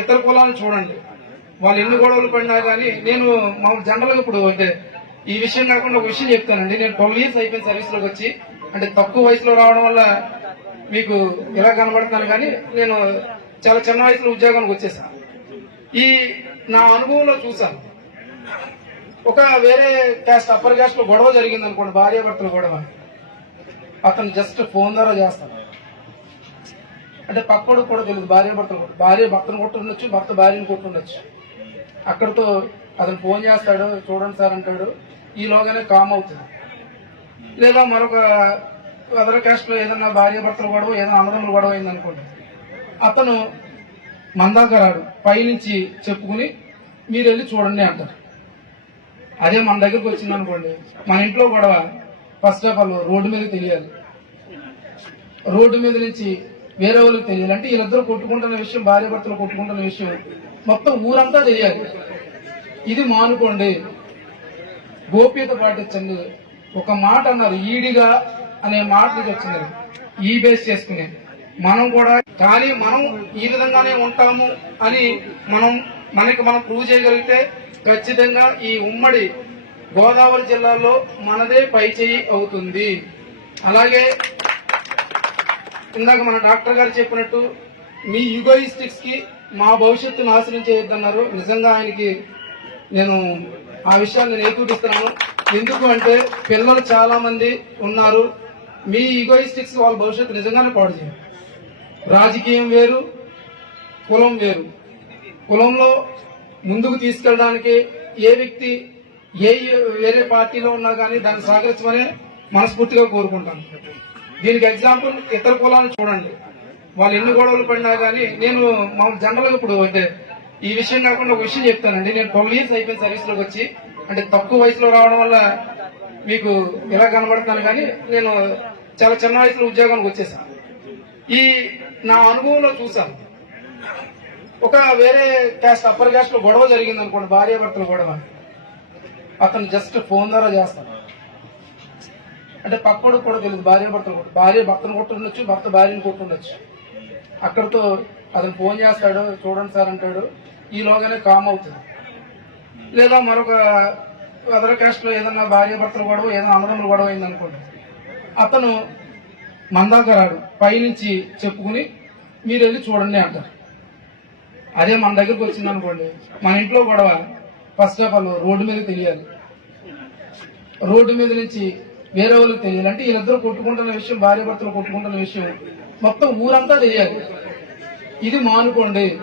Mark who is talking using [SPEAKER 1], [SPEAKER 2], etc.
[SPEAKER 1] ఇతర కులాలను చూడండి. వాళ్ళు ఎన్ని గొడవలు పడినా కానీ నేను మా జనరల్గా ఇప్పుడు అంటే ఈ విషయం కాకుండా ఒక విషయం చెప్తానండి. నేను ట్వెల్వ్ ఇయర్స్ అయిపోయిన సర్వీస్లోకి వచ్చి అంటే తక్కువ వయసులో రావడం వల్ల మీకు ఎలా కనబడుతున్నాను కానీ నేను చాలా చిన్న వయసులో ఉద్యోగానికి వచ్చేసాను ఈ నా అనుభవంలో చూసాను ఒక వేరే క్యాస్ట్ అప్పర్ క్యాస్ట్లో గొడవ జరిగింది అనుకోండి భార్య భర్తలు గొడవ. అతను జస్ట్ ఫోన్ ద్వారా చేస్తాను అంటే పక్కడు కూడా తెలియదు భార్య భర్తలు భార్య భర్తను కొట్టుండొచ్చు భర్త భార్యను కొట్టుండొచ్చు అక్కడితో అతను ఫోన్ చేస్తాడు చూడండి సార్ అంటాడు. ఈలోగానే కామ్ అవుతుంది. లేదా మరొక అదర్ క్యాస్ట్లో ఏదన్నా భార్య భర్తలు గొడవ ఏదైనా అన్నదమ్ములు గొడవ అయింది అనుకోండి అతను మందాక రాడు పైనుంచి చెప్పుకుని మీరు వెళ్ళి చూడండి అంటారు. అదే మన దగ్గరకు వచ్చింది అనుకోండి మన ఇంట్లో గొడవ ఫస్ట్ ఆఫ్ ఆల్ రోడ్డు మీద తెలియాలి. రోడ్డు మీద నుంచి వేరే వాళ్ళకి తెలియాలి. అంటే వీళ్ళిద్దరు కొట్టుకుంటున్న విషయం భార్య భర్తలు కొట్టుకుంటున్న విషయం. మొత్తం ఊరంతా తెలియాలి. ఇది మానుకోండి. గోప్యత పాటించండి. ఒక మాట అన్నారు ఈడిగా అనే మాట వచ్చినారు ఈ బేస్ చేసుకునే. మనం కూడా కానీ మనం ఈ విధంగానే ఉంటాము అని మనం మనకి మనం ప్రూవ్ చేయగలిగితే ఖచ్చితంగా ఈ ఉమ్మడి గోదావరి జిల్లాలో మనదే పై చేయి అవుతుంది. అలాగే ఇందాక మన డాక్టర్ గారు చెప్పినట్టు మీ యుగోయిస్టిక్స్కి మా భవిష్యత్తు నాశనం చేయొద్దన్నారు. నిజంగా ఆయనకి నేను ఆ విషయాన్ని నేను ఏకూపిస్తున్నాను ఎందుకు అంటే పిల్లలు చాలా మంది ఉన్నారు. మీ ఈగోయిస్టిక్స్ వాళ్ళ భవిష్యత్తు నిజంగానే పాడు చేయాలి. రాజకీయం వేరు కులం వేరు. కులంలో ముందుకు తీసుకెళ్ళడానికి ఏ వ్యక్తి ఏ వేరే పార్టీలో ఉన్నా కానీ దాన్ని సహకరించమనే మనస్ఫూర్తిగా కోరుకుంటాను. దీనికి ఎగ్జాంపుల్ ఇతర కులాలను చూడండి. వాళ్ళు ఎన్ని గొడవలు పడినా కానీ నేను మా జనరల్గా ఇప్పుడు అంటే ఈ విషయం కాకుండా ఒక విషయం చెప్తానండి. నేను ట్వెల్వ్ ఇయర్స్ అయిపోయిన సర్వీస్లోకి వచ్చి. అంటే తక్కువ వయసులో రావడం వల్ల మీకు ఎలా కనబడుతున్నాను కానీ నేను చాలా చిన్న వయసులో ఉద్యోగానికి వచ్చేసాను ఈ నా అనుభవంలో చూసాను. ఒక వేరే క్యాస్ట్ అప్పర్ క్యాస్ట్లో గొడవ జరిగింది అనుకోండి భార్య భర్తలు గొడవ. అతను జస్ట్ ఫోన్ ద్వారా చేస్తాను అంటే పక్కడు కూడా తెలియదు భార్య భర్తను భార్య భర్తను కొట్టుండొచ్చు భర్త భార్యను కొట్టుండొచ్చు. అక్కడితో అతను ఫోన్ చేస్తాడు చూడండి సార్ అంటాడు ఈలోగానే కామ్ అవుతుంది. లేదా మరొక అదర్ క్యాస్ట్లో ఏదన్నా భార్య భర్తలు గొడవ ఏదైనా అన్నదమ్ములు గొడవ అయింది అనుకోండి అతను మందాక రాడు పైనుంచి చెప్పుకుని మీరు వెళ్ళి చూడండి అంటారు. అదే మన దగ్గరకు వచ్చింది అనుకోండి మన ఇంట్లో గొడవ ఫస్ట్ ఆఫ్ ఆల్ రోడ్డు మీద తెలియాలి. రోడ్డు మీద నుంచి వేరే వాళ్ళకి తెలియాలి. అంటే వీళ్ళిద్దరు కొట్టుకుంటున్న విషయం భార్య భర్తలు కొట్టుకుంటున్న విషయం. మొత్తం ఊరంతా తెలియాలి. ఇది మానుకోండి